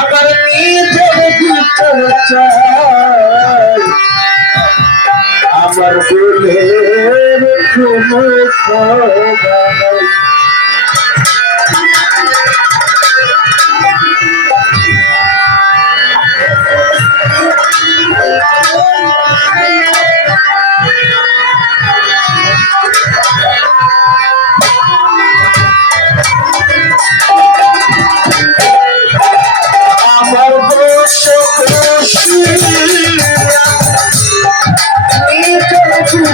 আমার নিজের ভিতর চাই। আমার বলে তুমি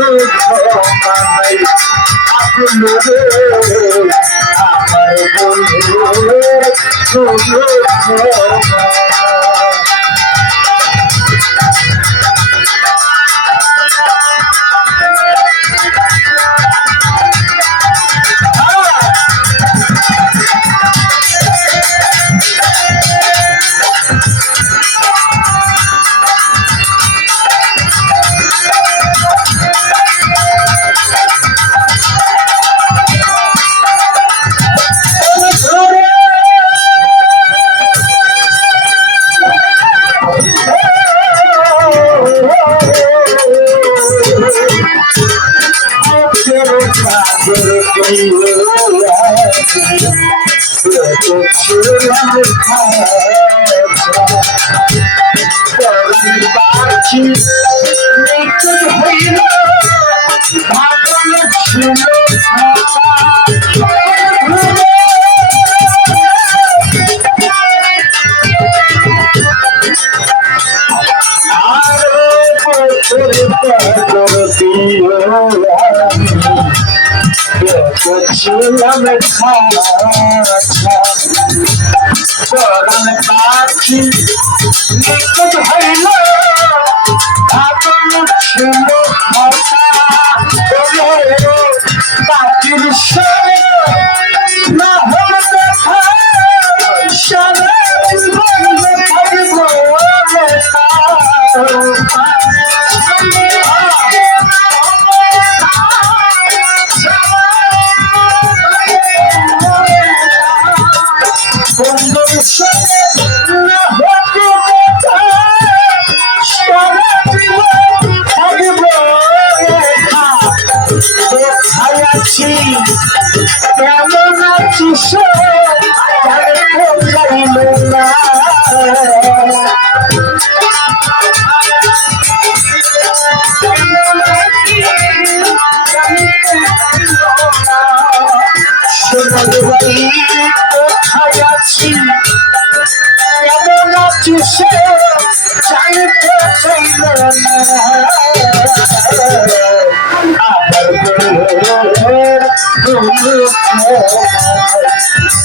কোনো ক্ষমাই আপনাদের আমার চরণ পাখি নিকট হইল আপন ছিল পাখির সরে না হল দেখা সারা জীবন থাকব কোথায় আছি কেমন আছিস জানতে চাইল না কোথায় আছি কেমন আছিস জানতে চাইল না।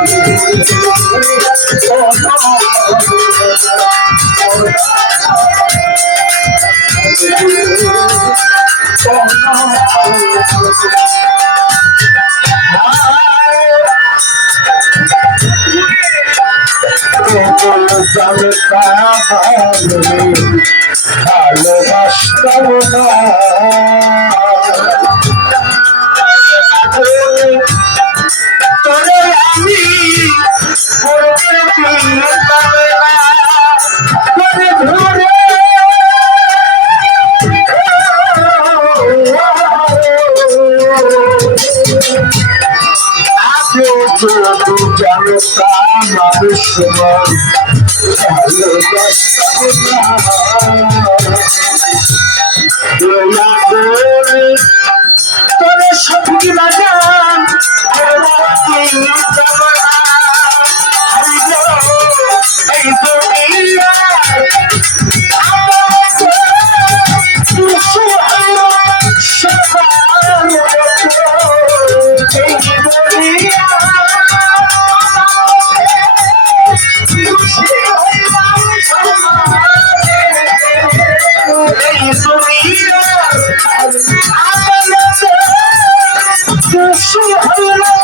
খুশি মানুষ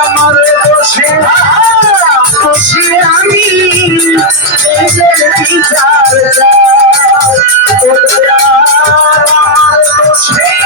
আমার বসে বসে আমি বিচার বসে বসে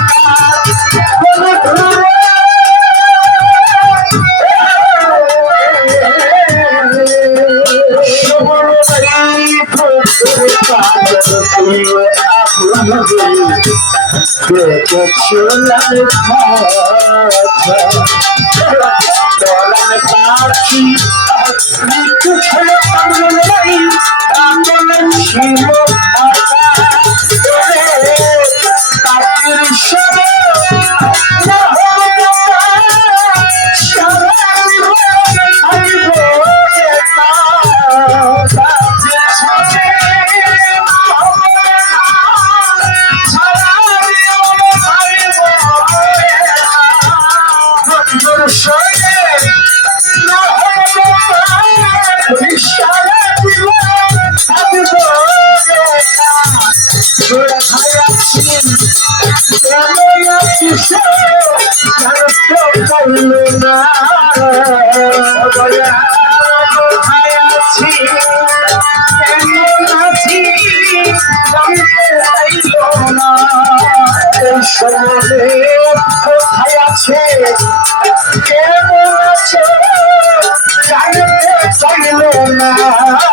নিকট হইল পাগল ছিল পাখি মৃত্যু কোথায় আছি? কেমন আছি জানতে চাইল না।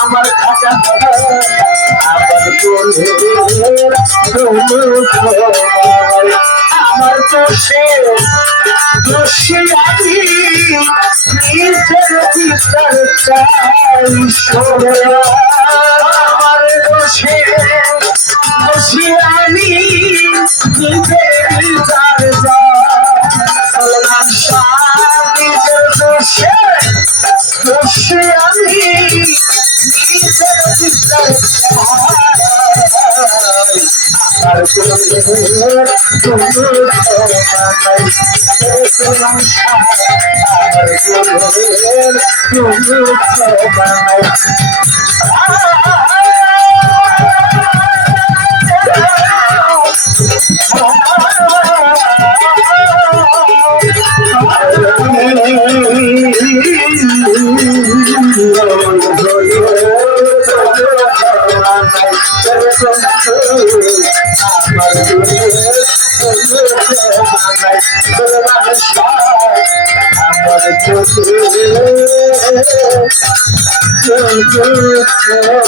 আমার খাতা আমার দোষী আমি নিজের বিচার চাই আমার দোষে দোষী আমি নিজের বিচার আমার দুঃখ